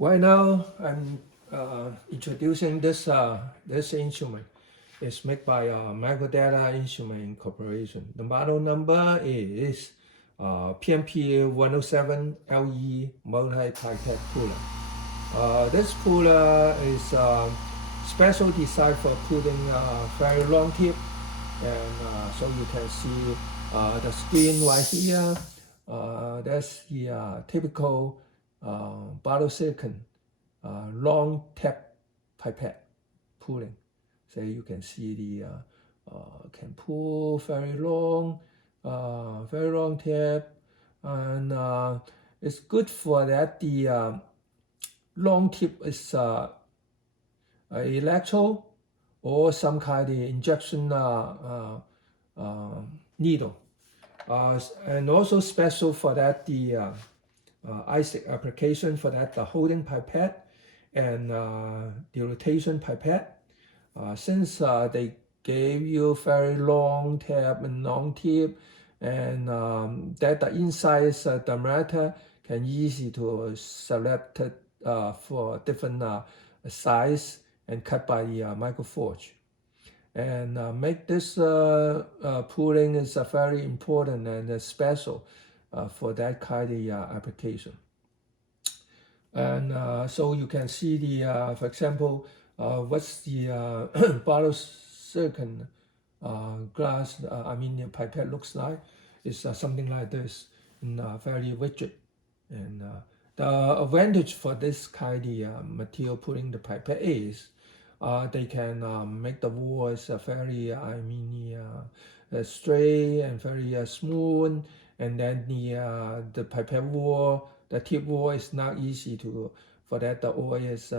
Right now, I'm introducing this instrument. It's made by MicroData Instrument Incorporation. The model number is PMP-107Le multipipette puller. This puller is special designed for putting very long tip, and so you can see the screen right here. That's the typical borosilicate long tap pipette pulling. So you can see the can pull very long tap, and it's good for that. The long tip is electrode or some kind of injection needle, and also special for that the ICSI application for that the holding pipette and the rotation pipette. Since they gave you very long tap and long tip, and that the inside thermometer can easy to select for different size and cut by the microforge. And make this pooling is very important and special for that kind of application. And so you can see the, for example, what's the borosilicate glass, the pipette looks like. It's something like this, and very rigid. And the advantage for this kind of material putting the pipette is they can make the walls very, straight and very smooth, and then the pipette wall, the tip wall is not easy to, for that the oil is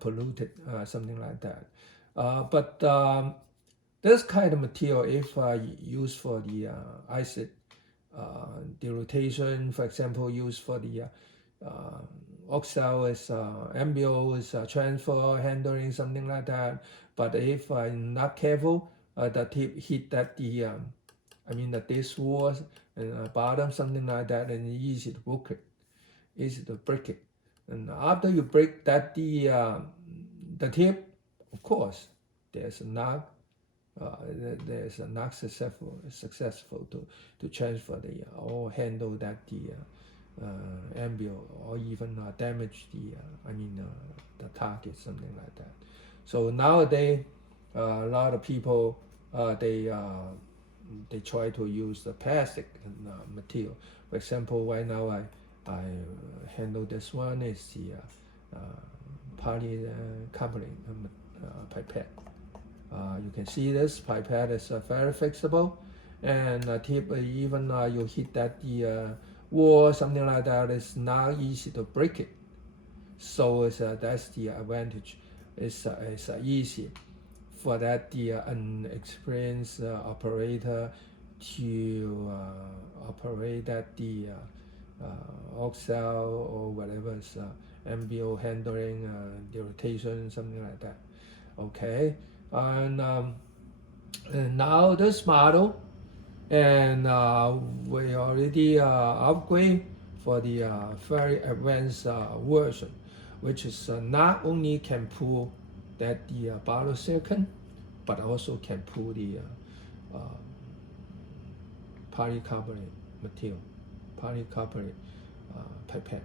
polluted, something like that. But this kind of material, if used for the ICSI, the rotation, for example, used for the oxide is MBO is transfer handling, something like that. But if not careful, the tip hit that the this wall and bottom, something like that, and it's easy to break it. And after you break that the tip, of course, there's not successful to transfer the or handle that the embryo, or even damage the target, something like that. So nowadays, a lot of people they try to use the plastic material. For example, right now I handle this one is the polycarbonate pipette. You can see this pipette is very flexible, and tip even you hit that the wall, something like that, is not easy to break it. So that's the advantage. It's easy for that the unexperienced operator to operate that the oxide or whatever is MBO handling, the rotation, something like that. Okay, and now this model, and we already upgrade for the very advanced version, which is not only can pull that the borosilicate, but also can pull the polycarbonate material, polycarbonate pipette.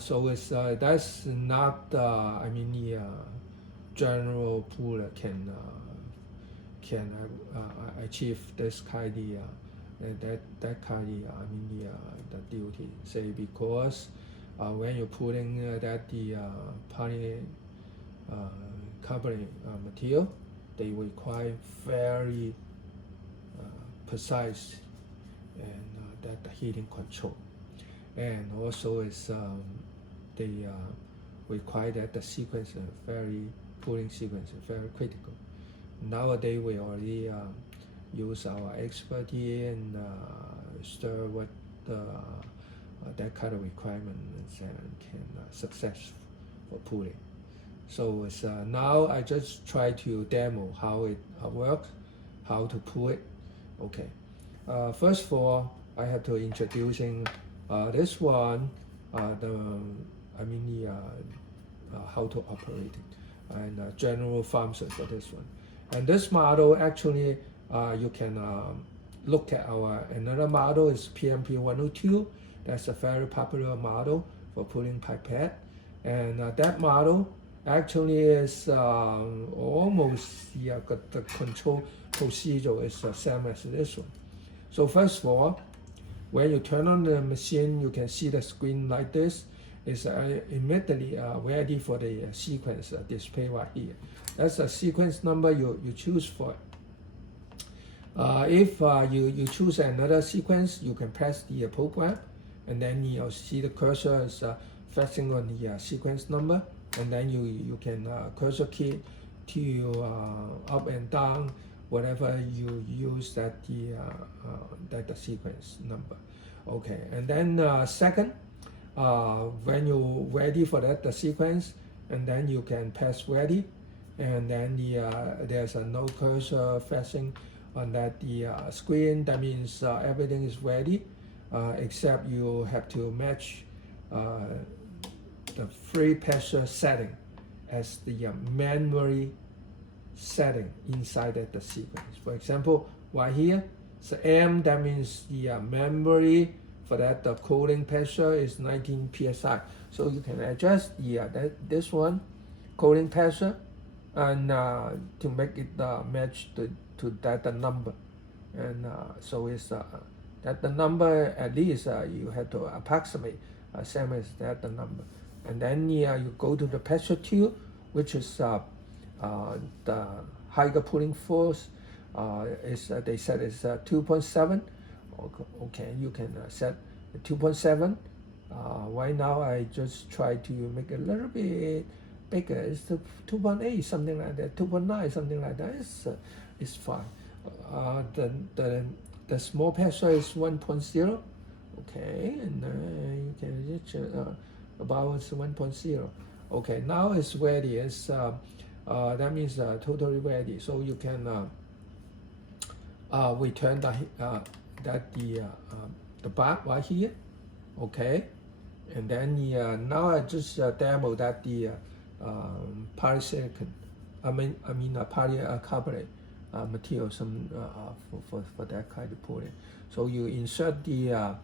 So it's that's not the general puller can achieve this kind of that kind of the duty. Say because when you're putting that the polycarbonate material, they require very precise and that the heating control, and also is they require that the sequence very pulling sequence is very critical. Nowadays we already use our expertise and stir what that kind of requirements and can success for pulling. So it's, now I just try to demo how it works, how to pull it. Okay. First of all, I have to introducing this one. how to operate it, and general functions for this one. And this model actually you can look at our another model is PMP-102. That's a very popular model for putting pipette, and that model actually is almost the control procedure is the same as this one. So first of all, when you turn on the machine, you can see the screen like this. It's immediately ready for the sequence display right here. That's a sequence number you choose for. If you choose another sequence, you can press the program, and then you'll see the cursor is fetching on the sequence number, and then you can cursor key to up and down whatever you use that the sequence number. Okay, and then second, when you're ready for the sequence, and then you can press ready, and then there's a no cursor flashing on that screen. That means everything is ready, except you have to match the free pressure setting as the memory setting inside the sequence. For example, right here, so M, that means the memory for that the cooling pressure is 19 psi. So you can adjust this one cooling pressure, and to make it match to that number. And so it's that the number, at least you have to approximate same as that the number. And then you go to the pressure tube, which is the higher pulling force. They said it's 2.7. Okay, you can set 2.7. Right now I just try to make it a little bit bigger. It's 2.8, something like that, 2.9, something like that. It's fine. The small pressure is 1.0. Okay, and you can reach about 1.0. Okay, now it's ready. It's that means totally ready. So you can return the bar right here. Okay, and then now I just demo that the polysilicon, polycarbonate material, some for that kind of pulling. So you insert the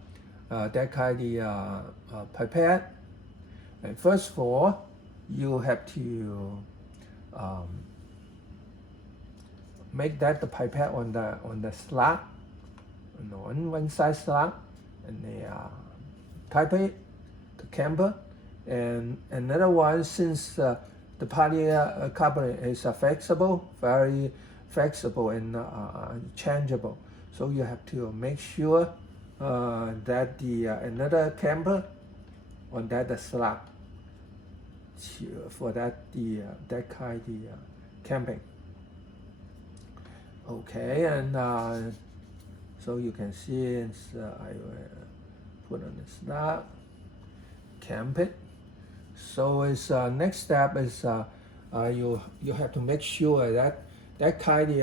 that kind of pipette, and first of all you have to make that the pipette on the slot, on one side slot, and the pipette, the camber, and another one, since the polycarbonate is flexible, very flexible and changeable. So you have to make sure that the another camber on that slot for that that kind of camping. Okay, and so you can see it's, I will put on the slot, camp it. So it's next step is you have to make sure that that kind of